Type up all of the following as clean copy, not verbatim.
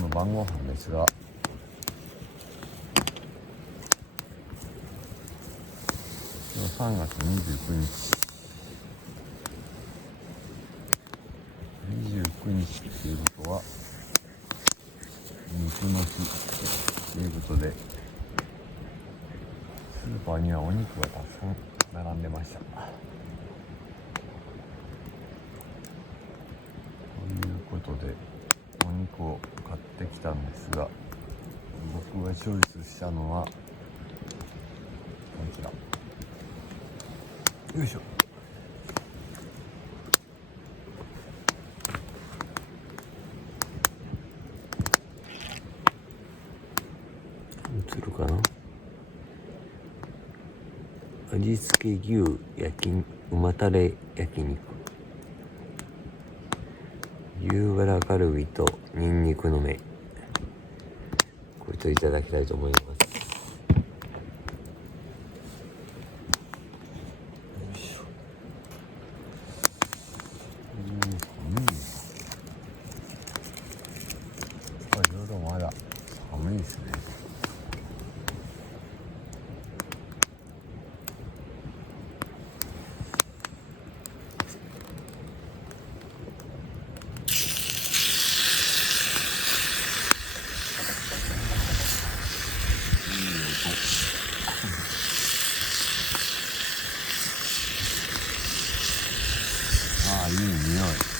日の晩ご飯ですが、今日3月29日っていうことは肉の日ということで、スーパーにはお肉がたくさん並んでました。ということでお肉を買ってきたんですが、僕がチョイスしたのはこちら、よいしょ。映るかな。味付け牛旨たれ焼肉、牛バラカルビとニンニクの芽、これといただきたいと思います。夜まだ寒いですね。ああ、いい匂い。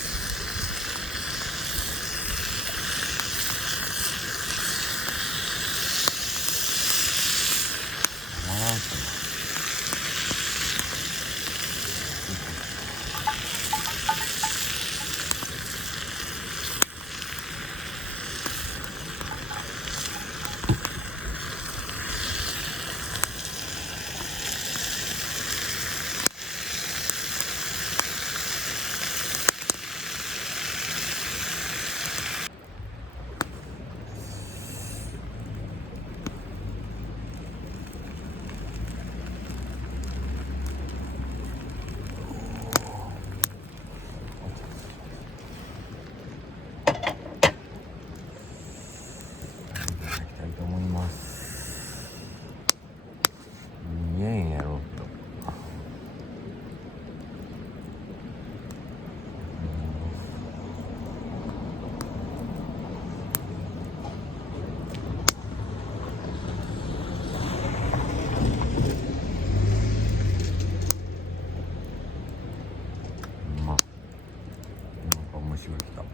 虫が来た。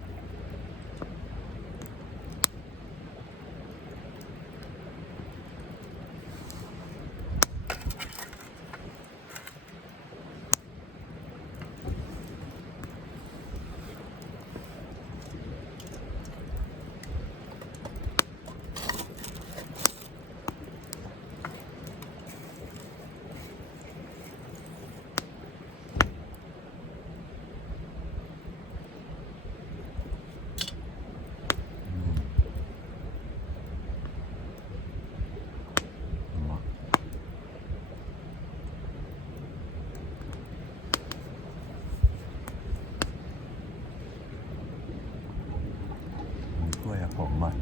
肉はやっぱうまい。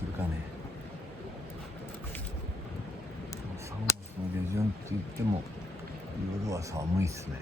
するかね。3月の下旬って言っても夜は寒いっすね。